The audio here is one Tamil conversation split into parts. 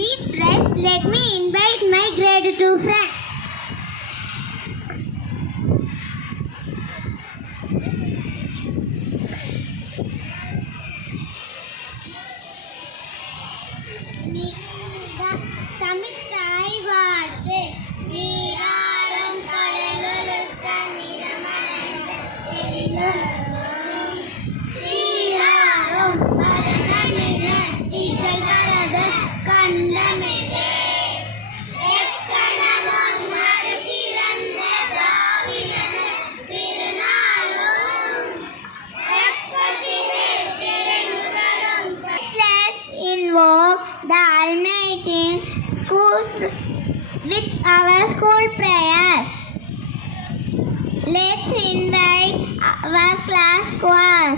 Please rise. Let me invite my grade 2 friends. Tamil தாய் வாழ்த்து நீராறும் கடலுக்கு நிறமலர்ந்த எழிலும் சீராறும் பரதமிழ திகழ் வரத கண்டமிழே எக்கணமும் மறு சிறந்த தாவிதன திருநாளும் எக்கசிறு திரைமுகலும் invoke the Almighty school with our school prayer. Let's invite our class choir.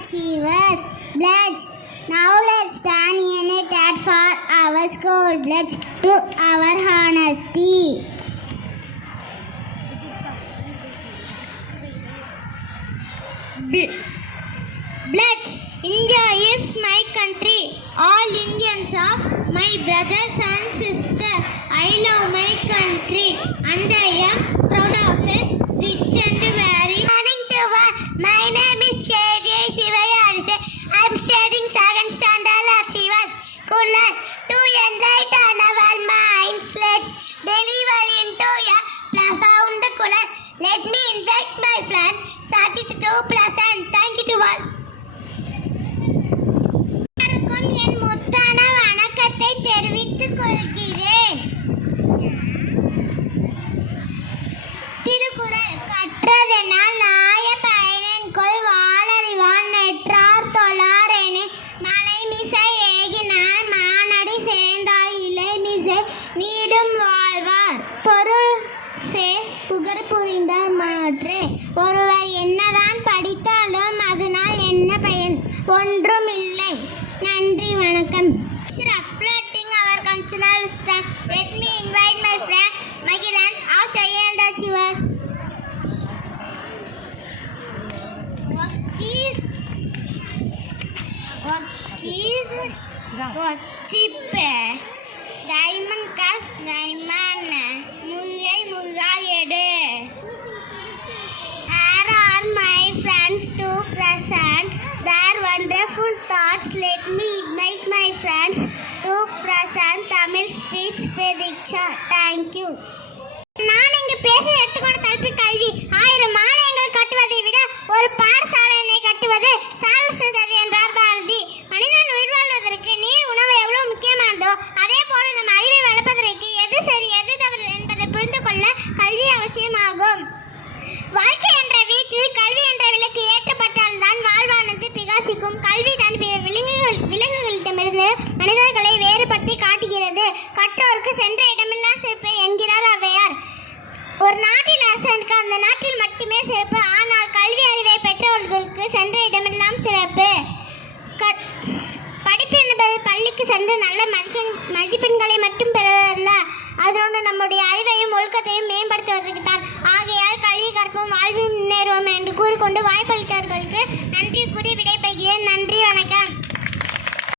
Achievers pledge. Now let's stand united for our school pledge to our honesty. Pledge. India is my country. All Indians are my brothers and sisters. I love my country and I am proud of it. Rich and very. Morning to one. My name is KJ Sivayarse. I am studying second standard Achievers. Cooler to enlighten our minds. Let's deliver into a profound cooler. Let me invite my friend Sajid to present. Thank you to all. என் முத்தான வணக்கத்தை தெரிவித்துக் கொள்கிறேன். திருக்குறள் கற்றதனால் ஆய பயனென்கொல் வாளறிவான் நெற்றார் தொழாரெனே மலைமிசை ஏகினார் மானடி சேர்ந்தால் இலைமிசை நீடும் வாழ்வார் பொருள் புகழ் புரிந்தார் மாற்றே. ஒருவர் என்னதான் படித்தாலும் அதனால் என்ன பயன்? ஒன்றும் இல்லை. நன்றி வணக்கம். Reflecting our cultural stand, let me invite my friend Magilan, our second achievers. Worship Diamond Cast Diamond Mugai Mugayede. Here are my friends to present their wonderful thoughts. Let me invite my friends to present Tamil speech Prediksha. Thank you. நான் இங்கு பேச எடுத்துக்கொண்ட தலைப்பு கல்வி. 1000 ஆலயங்கள் கட்டுவதை விட ஒரு பாடசாலையை கட்டுவது சால்வதற்கு என்றார் பாரதி. மனிதன் உயிர் வாழ்வதற்கு நீர் உணவு எவ்வளவு முக்கியமானதோ அதே போல நம் அறிவை வளர்ப்பதற்கு எது சரி எது தவறு என்பதை புரிந்து கொள்ள கல்வி அவசியமாகும். வாழ்க்கை என்ற வீட்டில் கல்வி என்ற விளக்கு ஏற்றப்பட்டால் தான் வாழ்வானது பிரகாசிக்கும். கல்வி தான் விலங்குகளிடமிருந்து மனிதர்களை வேறுபடுத்தி காட்டுகிறது. கற்றோருக்கு சென்ற இடமெல்லாம் சிறப்பு என்கிறார் ஔவையார். ஒரு நாட்டில் அரசனுக்கு அந்த நாட்டில் மட்டுமே சிறப்பு. ஆனால் கல்வி அறிவை பெற்றவர்களுக்கு சென்ற இடமெல்லாம் சிறப்பு. படிப்பு என்பது பள்ளிக்கு சென்று நல்ல மதிப்பெண்களை மட்டும் பெறுவதல்ல, அதனோடு நம்முடைய அறிவையும் ஒழுக்கத்தையும் மேம்படுத்துவதற்கு தான். ஆகையால் கல்வி கற்போம் வாழ்வில் முன்னேறுவோம் என்று கூறிக்கொண்டு வாய்ப்பளித்தவர்களுக்கு நன்றி கூறி விடைபெறுகிறேன். நன்றி, வணக்கம்.